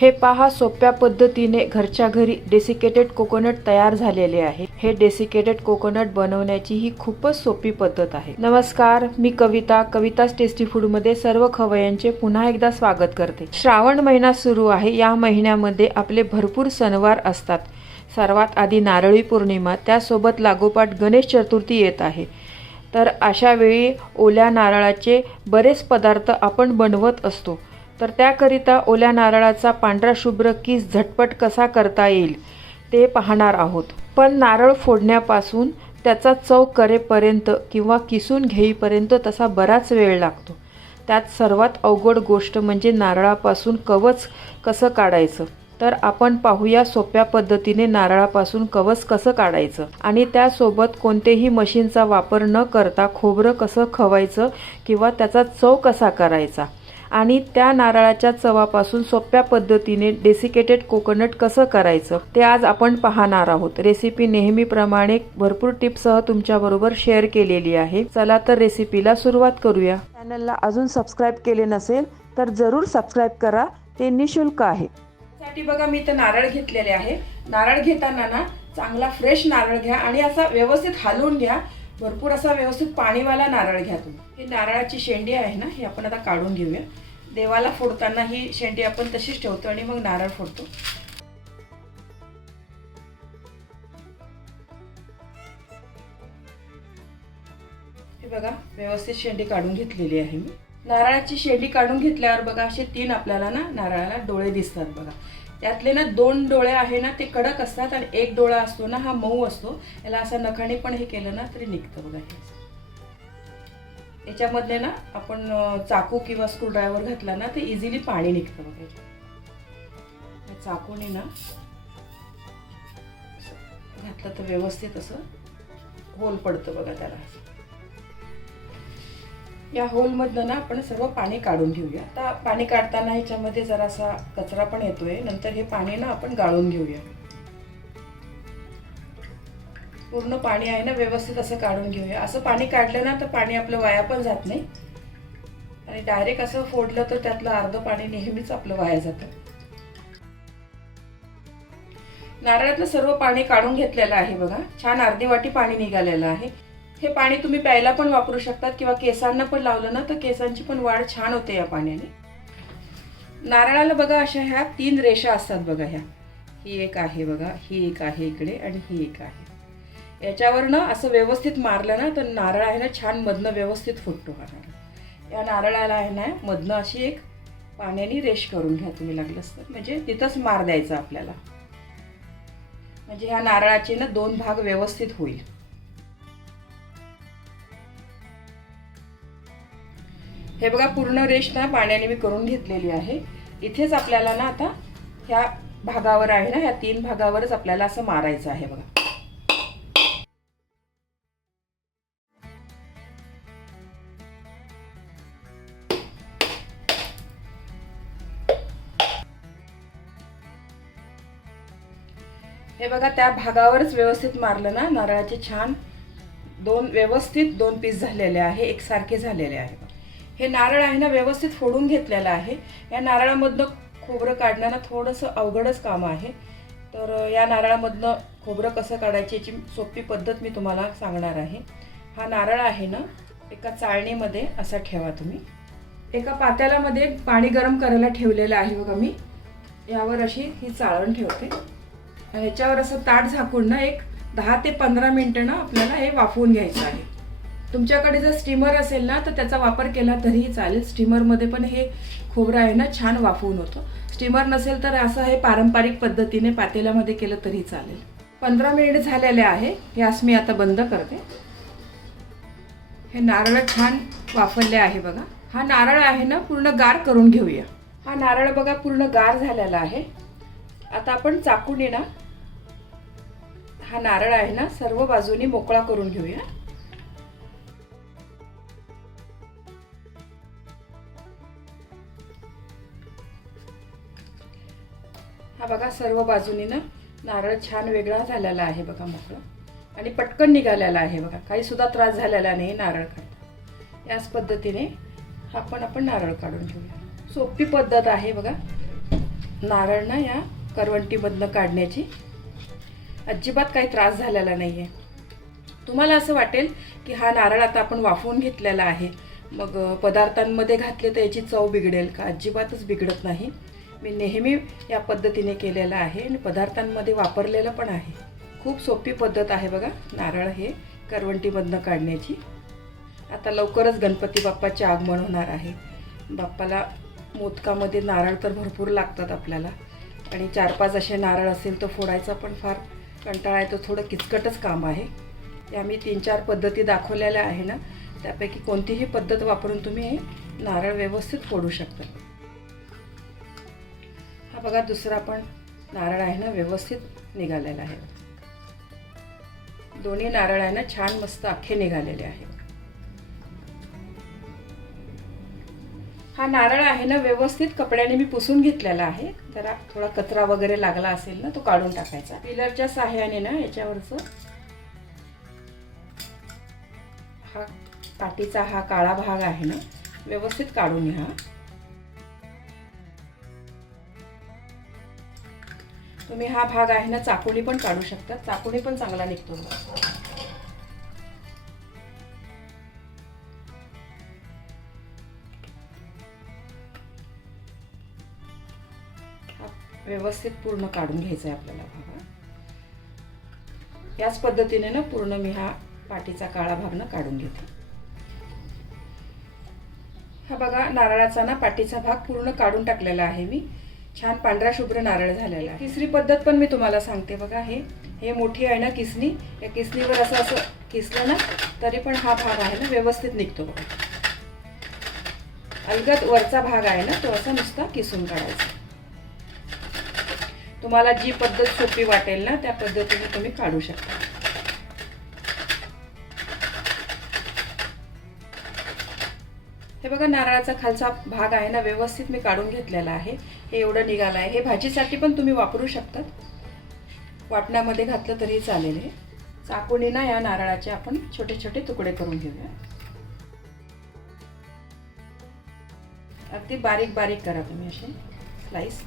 हे पहा, सोप्या पद्धतीने घरच्या घरी डेसिकेटेड कोकोनट तयार झालेले आहे। हे डेसिकेटेड कोकोनट बनवण्याची ही खूपच सोपी पद्धत आहे। नमस्कार, मी कविताच टेस्टी फूड मध्ये सर्व खवय्यांचे पुन्हा एकदा स्वागत करते। श्रावण महिना सुरू आहे। या महिन्यामध्ये आपले भरपूर सणवार असतात। सर्वात आधी नारळी पौर्णिमा, त्यासोबत लागोपाठ गणेश चतुर्थी येत आहे। तर अशा वेळी ओल्या नारळाचे बरेच पदार्थ आपण बनवत असतो। तर त्याकरिता ओल्या नारळाचा पांढरा शुभ्र किस झटपट कसा करता येईल ते पाहणार आहोत। पण नारळ फोडण्यापासून त्याचा चव करेपर्यंत किंवा किसून घेईपर्यंत तसा बराच वेळ लागतो। त्यात सर्वात अवघड गोष्ट म्हणजे नारळापासून कवच कसं काढायचं। तर आपण पाहूया सोप्या पद्धतीने नारळापासून कवच कसं काढायचं आणि त्यासोबत कोणतेही मशीनचा वापर न करता खोबरं कसं खवायचं किंवा त्याचा चव कसा करायचा आणि त्या नारळाच्या चवापासून सोप्या पद्धतीने डेसिकेटेड कोकोनट कसं करायचं ते आज आपण पाहणार आहोत। रेसिपी नेहमीप्रमाणे भरपूर टिप्ससह तुमच्याबरोबर शेअर केलेली आहे। चला तर रेसिपीला सुरुवात करूया। चॅनलला अजून सबस्क्राइब केले नसेल तर जरूर सबस्क्राइब करा, ते निशुल्क आहे। साठी बघा, मी तर नारळ घेतलेले आहे। नारळ घेताना ना चांगला फ्रेश नारळ घ्या आणि असा व्यवस्थित हलवून घ्या। भरपूर असा व्यवस्थित पाणीवाला नारळ घ्या तुम्ही। ही नारळाची शेंडी आहे ना, ही आपण आता काढून घेऊया। देवाला फोडताना ही शेंडी आपण तशीच ठेवतो आणि मग नारळ फोडतो। हे बघा, व्यवस्थित शेंडी काढून घेतलेली आहे मी। नारळाची शेंडी काढून घेतल्यावर बघा, असे 3 आपल्याला ना नारळाला डोळे दिसतात बघा। त्यातले ना 2 डोळे आहे ना ते कडक असतात आणि एक डोळा असतो ना हा मऊ असतो। याला असा नखाने पण हे केलं ना तरी निघतं बघा। याच्यामधले ना आपण चाकू किंवा स्क्रूड्रायव्हर घातला ना ते इझिली पाणी निघतं बघा। चाकूने ना घातलं तर व्यवस्थित असं होल पडतं बघा त्याला। या होलमधनं ना आपण सर्व पाणी काढून घेऊया। आता पाणी काढताना ह्याच्यामध्ये जरासा कचरा पण येतोय, नंतर हे पाणी ना आपण गाळून घेऊया। पूर्ण पाणी आहे ना व्यवस्थित असं काढून घेऊया। असं पाणी काढलं ना तर पाणी आपलं वाया पण जात नाही आणि डायरेक्ट असं फोडलं तर त्यातलं अर्ध पाणी नेहमीच आपलं वाया जातं। नारळातलं सर्व पाणी काढून घेतलेलं आहे बघा। छान अर्धी वाटी पाणी निघालेलं आहे। हे पाणी तुम्ही प्यायला पण वापरू शकतात किंवा केसांना पण लावलं ना तर केसांची पण वाढ छान होते या पाण्याने। नारळाला बघा अशा ह्या 3 रेषा असतात बघा। ह्या ही एक आहे बघा, ही एक आहे इकडे आणि ही एक आहे। याच्यावर ना असं व्यवस्थित मारलं ना तर नारळ आहे ना छान मधनं व्यवस्थित फुटतो हा नारळ। या नारळाला आहे ना मधनं अशी एक पाण्याने रेष करून घ्या तुम्ही लागलंच तर, म्हणजे तिथंच मार द्यायचा आपल्याला, म्हणजे ह्या नारळाचे ना 2 भाग व्यवस्थित होईल। हे बघा, पूर्ण रेष ना पाण्याने मी करून घेतलेली आहे। इथेच आपल्याला ना आता ह्या भागावर आहे ना, ह्या 3 भागावरच आपल्याला असं मारायचं आहे बघा। हे बघा, त्या भागावरच व्यवस्थित मारलं ना नारळाचे छान व्यवस्थित 2 पीस झालेले आहे, एकसारखे झालेले आहे। हे नारळ आहे ना व्यवस्थित फोडून घेतलेलं आहे। या नारळामधनं खोबरं काढणं ना थोडंसं अवघडच काम आहे। तर या नारळामधनं खोबरं कसं काढायची याची सोपी पद्धत मी तुम्हाला सांगणार आहे। हा नारळ आहे ना एका चाळणीमध्ये असा ठेवा तुम्ही। एका पातेल्यामध्ये पाणी गरम करायला ठेवलेलं आहे बघा मी। यावर अशी ही चाळण ठेवते आणि याच्यावर असं ताट झाकून ना एक 10 ते 15 मिनिटं ना आपल्याला हे वाफवून घ्यायचं आहे। तुमच्याकडे जर स्टीमर असेल ना तर त्याचा वापर केला तरीही चालेल। स्टीमरमध्ये पण हे खोबरं आहे ना छान वाफवून होतं। स्टीमर नसेल तर असं हे पारंपरिक पद्धतीने पातेल्यामध्ये केलं तरी चालेल। 15 मिनिट झालेले आहे। गॅस मी आता बंद करते। हे नारळ छान वाफवले आहे बघा। हा नारळ आहे ना पूर्ण गार करून घेऊया। हा नारळ बघा पूर्ण गार झालेला आहे। आता आपण चाकूने ना हा नारळ आहे ना सर्व बाजूनी मोकळा करून घेऊया। हा बघा, सर्व बाजूनी ना नारळ छान वेगळा झालेला आहे बघा, मोकळा आणि पटकन निघालेला आहे बघा। काही सुद्धा त्रास झालेला नाही नारळ काढताना। याच पद्धतीने आपण नारळ काढून घेऊया। सोपी पद्धत आहे बघा। नारळ ना या करवंटीमधनं काढण्याची अजिबात काही त्रास झालेला नाही आहे. तुम्हाला असं वाटेल की हा नारळ आता आपण वाफवून घेतलेला आहे, मग पदार्थांमध्ये घातले तर याची चव बिघडेल का? अजिबातच बिघडत नाही. मी नेहमी या पद्धतीने केलेलं आहे आणि पदार्थांमध्ये वापरलेलं पण आहे. खूप सोपी पद्धत आहे बघा नारळ हे करवंटीमधनं काढण्याची. आता लवकरच गणपती बाप्पाचे आगमन होणार आहे. बाप्पाला मोदकामध्ये नारळ तर भरपूर लागतात आपल्याला, आणि 4-5 असे नारळ असेल तर फोडायचा पण फार कंटाळा येतो, थोडं किचकटच काम आहे. या मी 3-4 पद्धती दाखवलेल्या आहे ना, त्यापैकी कोणतीही पद्धत वापरून तुम्ही हे नारळ व्यवस्थित फोडू शकता. हा बघा दुसरा पण नारळ आहे ना व्यवस्थित निघालेला आहे. दोन्ही नारळ आहे ना छान मस्त अख्खे निघालेले आहे. हा नारळ आहे ना व्यवस्थित कपड्याने मी पुसून घेतलेला आहे. जरा थोडा कचरा वगैरे लागला असेल ना तो काढून टाकायचा. पिलरच्या साहाय्याने ना याच्यावरचं हा काठीचा हा काळा भाग आहे ना व्यवस्थित काढून घ्या. तुम्ही हा भाग आहे ना चाकूने पण काढू शकता, चाकूने पण चांगला निघतो. व्यवस्थित पूर्ण काढून घ्यायचा आहे आपल्याला भाग. याच पद्धतीने ना पूर्ण मी हा पाठीचा काळा भाग ना काढून घेते. हा बघा नारळाचा ना पाठीचा भाग पूर्ण काढून टाकलेला आहे मी. छान पांढरा शुभ्र नारळ झालेला आहे. तिसरी पद्धत पण मी तुम्हाला सांगते बघा. हे मोठी आहे ना किसणी, या किसणीवर असं किसलं ना तरी पण हा भाग आहे ना व्यवस्थित निघतो बघा. अलगद वरचा भाग आहे ना तो असा नुसता किसून काढायचा. तुम्हाला जी पद्धत सोपी वाटेल ना त्या पद्धतीने तुम्ही काढू शकता. हे बघा नारळाचा खालचा भाग आहे ना व्यवस्थित मी काढून घेतलेला आहे. हे एवढं निघालं आहे. हे भाजीसाठी पण तुम्ही वापरू शकता, वाटणामध्ये घातलं तरी चालेल. हे चाकूने ना या नारळाचे आपण छोटे छोटे तुकडे करून घेऊया. अगदी बारीक बारीक करा तुम्ही असे स्लाइस.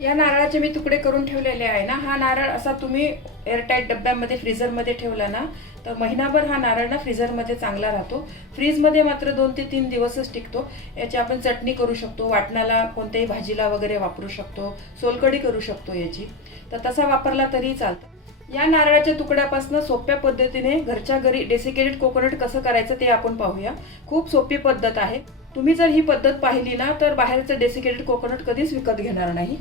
या नारळाचे मी तुकडे करून ठेवलेले आहे ना. हा नारळ असा तुम्ही एअरटाईट डब्यामध्ये फ्रीझरमध्ये ठेवला ना तर महिनाभर हा नारळ ना फ्रीझरमध्ये चांगला राहतो. फ्रीजमध्ये मात्र 2 ते 3 दिवसच टिकतो. याची आपण चटणी करू शकतो, वाटणाला कोणत्याही भाजीला वगैरे वापरू शकतो, सोलकढी करू शकतो याची. तर तसा वापरला तरी चालतं. या नारळाच्या तुकड्यापासून सोप्या पद्धतीने घरच्या घरी डेसिकेटेड कोकोनट कसं करायचं ते आपण पाहूया. खूप सोपी पद्धत आहे. तुम्ही जर ही पद्धत पाहिली ना तर बाहेरचं डेसिकेटेड कोकोनट कधीच विकत घेणार नाही.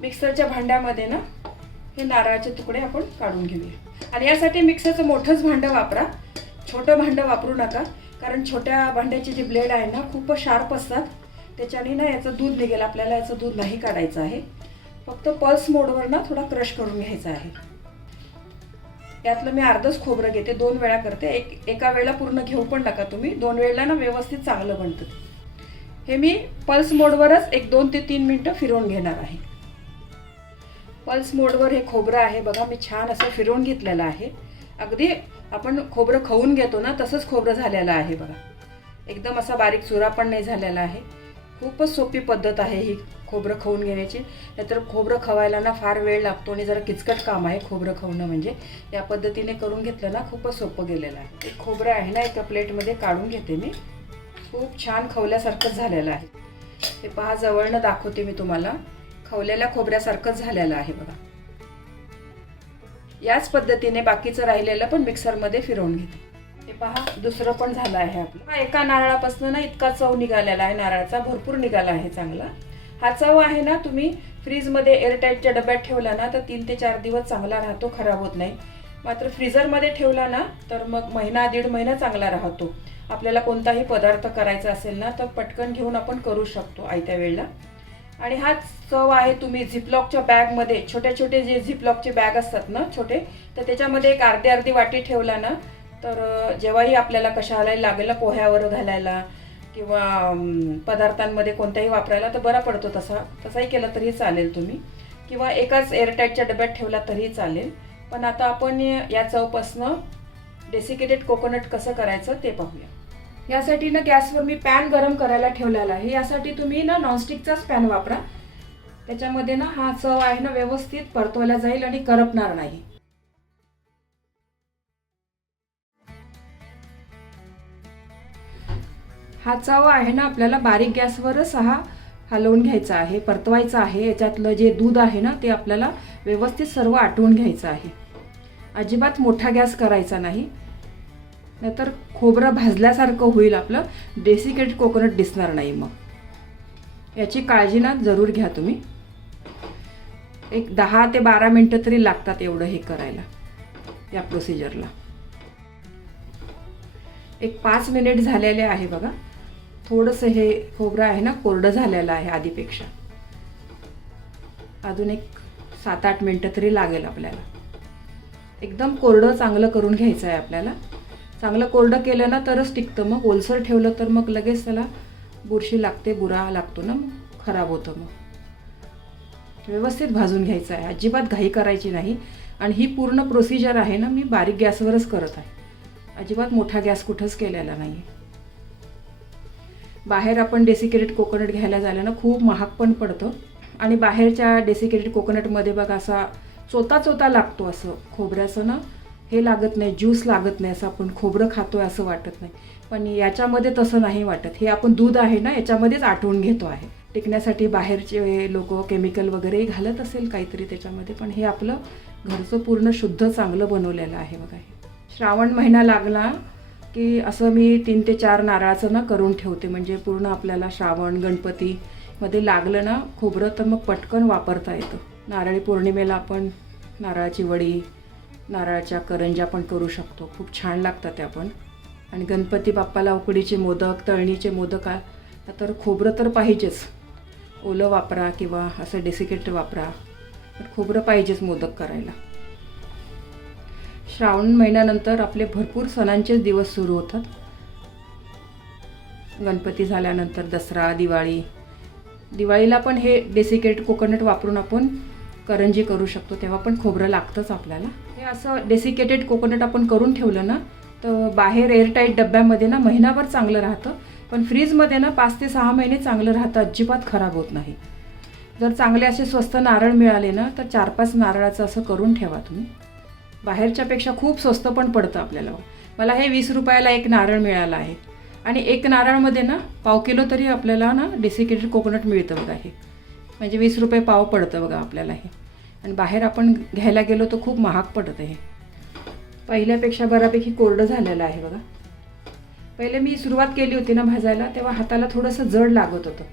मिक्सरच्या भांड्यामध्ये ना हे नारळाचे तुकडे आपण काढून घेऊया. आणि यासाठी मिक्सरचं मोठंच भांडं वापरा, छोटं भांडं वापरू नका. कारण छोट्या भांड्याचे जे ब्लेड आहे ना खूपच शार्प असतात, त्याच्याने ना याचं दूध निघेल. आपल्याला याचं दूध नाही काढायचं आहे. फक्त पल्स मोडवर ना थोडा क्रश करून घ्यायचा आहे. यातलं मी अर्धच खोबरं घेते, 2 वेळा करते. एका वेळेला पूर्ण घेऊ पण नका तुम्ही, 2 वेळेला ना व्यवस्थित चांगलं बनतं. हे मी पल्स मोडवरच 2 ते 3 मिनिटं फिरवून घेणार आहे. पल्स मोडवर हे खोबरं आहे बघा, मी छान असं फिरवून घेतलेलं आहे. अगदी आपण खोबरं खाऊन घेतो ना तसंच खोबरं झालेलं आहे बघा. एकदम असा बारीक चुरा पण नाही झालेला आहे. खूपच सोपी पद्धत आहे ही खोबरं खाऊन घेण्याची. नाहीतर खोबरं खवायला ना फार वेळ लागतो आणि जरा किचकट काम आहे खोबरं खावणं. म्हणजे या पद्धतीने करून घेतलं ना खूपच सोपं गेलेलं आहे. एक खोबरं आहे ना एका प्लेटमध्ये काढून घेते मी. खूप छान खवल्यासारखंच झालेलं आहे. हे पहा जवळनं दाखवते मी तुम्हाला. खवलेल्या खोबऱ्यासारखंच झालेलं आहे बघा. याच पद्धतीने बाकीचं राहिलेलं पण मिक्सरमध्ये फिरवून घेते. हे पहा दुसरं पण झालं आहे आपलं. हा एका नारळापासून ना इतका चव निघालेला आहे नारळाचा, भरपूर निघाला आहे चांगला. हा चव आहे ना तुम्ही फ्रीजमध्ये एअरटाईटच्या डब्यात ठेवला ना तर 3 ते 4 दिवस चांगला राहतो, खराब होत नाही. मात्र फ्रीजरमध्ये ठेवला ना तर मग 1-1.5 महिना चांगला राहतो. आपल्याला कोणताही पदार्थ करायचा असेल ना तर पटकन घेऊन आपण करू शकतो आयत्या वेळेला. आणि हा चव आहे तुम्ही झिपलॉकच्या बॅगमध्ये, छोटे छोटे जे झिपलॉकचे बॅग असतात ना छोटे, तर त्याच्यामध्ये एक अर्धी वाटी ठेवला ना तर जेव्हाही आपल्याला कशाला लागेल, पोह्यावर घालायला किंवा पदार्थांमध्ये कोणत्याही वापरायला तर बरा पडतो. तसाही केलं तरी चालेल तुम्ही, किंवा एकाच एअरटाईटच्या डब्यात ठेवला तरी चालेल. पण आता आपण या चवपासनं डेसिकेटेड कोकोनट कसं करायचं ते पाहूया. यासाठी ना गॅसवर मी पॅन गरम करायला ठेवलेला आहे. यासाठी तुम्ही ना नॉनस्टिकचाच पॅन वापरा. त्याच्यामध्ये ना हा चव आहे ना व्यवस्थित परतवला जाईल आणि करपणार नाही. हा चव आहे ना आपल्याला बारीक गॅसवरच हा हलवून घ्यायचा आहे, परतवायचा आहे. याच्यातलं जे दूध आहे ना ते आपल्याला व्यवस्थित सर्व आटवून घ्यायचं आहे. अजिबात मोठा गॅस करायचा नाही, नाहीतर खोबरं भाजल्यासारखं होईल, आपलं डेसिकेटेड कोकोनट दिसणार नाही. मग याची काळजी ना जरूर घ्या तुम्ही. एक 10 ते 12 मिनटं तरी लागतात एवढं हे करायला, या प्रोसिजरला. एक 5 मिनिट झालेले आहे बघा. थोडंसं हे खोबरं आहे ना कोरडं झालेलं आहे आधीपेक्षा. अजून एक 7-8 मिनटं तरी लागेल आपल्याला. एकदम कोरडं चांगलं करून घ्यायचं आहे आपल्याला. चांगलं कोरडं केलं ना तरच टिकतं. मग ओलसर ठेवलं तर मग लगेच त्याला बुरशी लागते, बुरा लागतो ना, मग खराब होतं. मग व्यवस्थित भाजून घ्यायचं आहे, अजिबात घाई करायची नाही. आणि ही पूर्ण प्रोसिजर आहे ना मी बारीक गॅसवरच करत आहे, अजिबात मोठा गॅस कुठंच केलेला नाही. बाहेर आपण डेसिकेटेड कोकोनट घ्यायला झालं ना खूप महाग पण पडतं. आणि बाहेरच्या डेसिकेटेड कोकोनटमध्ये बघा असा चोता लागतो, असं खोबऱ्याचं ना हे लागत नाही, ज्यूस लागत नाही, असं आपण खोबरं खातोय असं वाटत नाही. पण याच्यामध्ये तसं नाही वाटत. हे आपण दूध आहे ना याच्यामध्येच आटवून घेतो आहे. टिकण्यासाठी बाहेरचे लोक केमिकल वगैरे घालत असेल काहीतरी त्याच्यामध्ये, पण हे आपलं घरचं पूर्ण शुद्ध चांगलं बनवलेलं आहे बघा. हे श्रावण महिना लागला की असं मी 3 ते 4 नारळाचं ना करून ठेवते, म्हणजे पूर्ण आपल्याला श्रावण गणपतीमध्ये लागलं ना खोबरं तर मग पटकन वापरता येतं. नारळी पौर्णिमेला आपण नारळाची वडी, नारळाच्या करंज्या पण करू शकतो, खूप छान लागतात त्या पण. आणि गणपती बाप्पाला उकडीचे मोदक, तळणीचे मोदक तर खोबरं तर पाहिजेच. ओलं वापरा किंवा असं डेसिकेटेड वापरा, पण खोबरं पाहिजेच मोदक करायला. श्रावण महिन्यानंतर आपले भरपूर सणांचेच दिवस सुरू होतात. गणपती झाल्यानंतर दसरा, दिवाळीला पण हे डेसिकेटेड कोकोनट वापरून आपण करंजी करू शकतो, तेव्हा पण खोबरं लागतंच आपल्याला. हे असं डेसिकेटेड कोकोनट आपण करून ठेवलं ना तर बाहेर एअरटाईट डब्यामध्ये ना महिनाभर चांगलं राहतं, पण फ्रीजमध्ये ना 5 ते 6 महिने चांगलं राहतं, अजिबात खराब होत नाही. जर चांगले असे स्वस्त नारळ मिळाले ना तर 4-5 नारळाचं असं करून ठेवा तुम्ही. बाहेरच्यापेक्षा खूप स्वस्त पण पडतं आपल्याला. मला हे 20 रुपयाला एक नारळ मिळालं आहे. आणि एक नारळमध्ये ना पाव किलो तरी आपल्याला ना डेसिकेटेड कोकोनट मिळतं बघा. हे म्हणजे 20 रुपये पाव पडतं बघा आपल्याला हे. आणि बाहेर आपण घ्यायला गेलो तर खूप महाग पडतं. हे पहिल्यापेक्षा बऱ्यापैकी कोरडं झालेलं आहे बघा. पहिले मी सुरुवात केली होती ना भाजायला तेव्हा हाताला थोडंसं जड लागत होतं,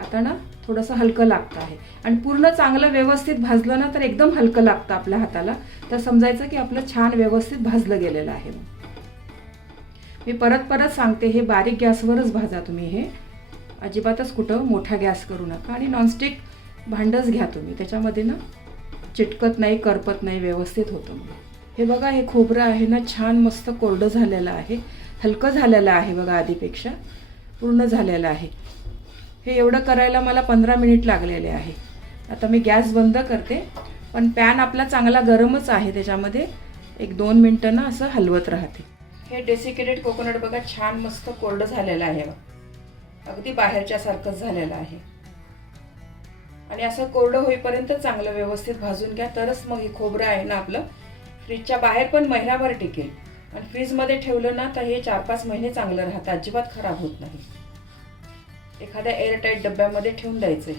आता ना थोडंसं हलकं लागतं आहे. आणि पूर्ण चांगलं व्यवस्थित भाजलं ना तर एकदम हलकं लागतं आपल्या हाताला, तर समजायचं की आपलं छान व्यवस्थित भाजलं गेलेलं आहे. मी परत सांगते, हे बारीक गॅसवरच भाजा तुम्ही. हे अजिबातच कुठं मोठा गॅस करू नका. आणि नॉनस्टिक भांडंच घ्या तुम्ही, त्याच्यामध्ये ना चिटकत नाही, करपत नाही, व्यवस्थित होतं. हे बघा, हे खोबरं आहे ना छान मस्त कोरडं झालेलं आहे, हलकं झालेलं आहे बघा, आधीपेक्षा पूर्ण झालेलं आहे. हे एवढं करायला मला 15 मिनिट लागलेले आहे. आता मी गॅस बंद करते, पण पॅन आपला चांगला गरमच आहे, त्याच्यामध्ये 1-2 मिनटं ना असं हलवत राहते. हे डेसिकेटेड कोकोनट बघा छान मस्त कोरडं झालेलं आहे, अगदी बाहेरच्या सारखंच झालेलं आहे. आणि असं कोरडं होईपर्यंत चांगलं व्यवस्थित भाजून घ्या, तरच मग हे खोबरं आहे ना आपलं फ्रीजच्या बाहेर पण महिनाभर टिकेल. आणि फ्रीजमध्ये ठेवलं ना तर हे 4-5 महिने चांगलं राहतं, अजिबात खराब होत नाही. एखाद्या एअरटाईट डब्यामध्ये ठेवून द्यायचं.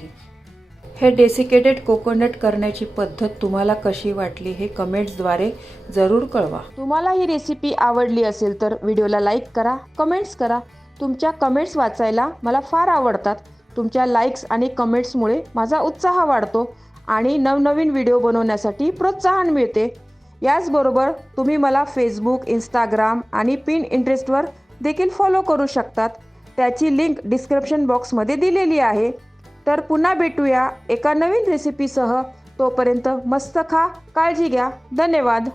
हे डेसिकेटेड कोकोनट करण्याची पद्धत तुम्हाला कशी वाटली हे कमेंट्सद्वारे जरूर कळवा. तुम्हाला ही रेसिपी आवडली असेल तर व्हिडिओला लाईक करा, कमेंट्स करा. तुमच्या कमेंट्स वाचायला मला फार आवडतात. तुमच्या लाईक्स आणि कमेंट्समुळे माझा उत्साह वाढतो आणि नवनवीन व्हिडिओ बनवण्यासाठी प्रोत्साहन मिळते. याचबरोबर तुम्ही मला फेसबुक, इंस्टाग्राम आणि पिंटरेस्टवर देखील फॉलो करू शकतात. त्याची लिंक डिस्क्रिप्शन बॉक्समध्ये दिलेली आहे. तर पुन्हा भेटूया एका नवीन रेसिपीसह. तोपर्यंत मस्त खा, काळजी घ्या. धन्यवाद.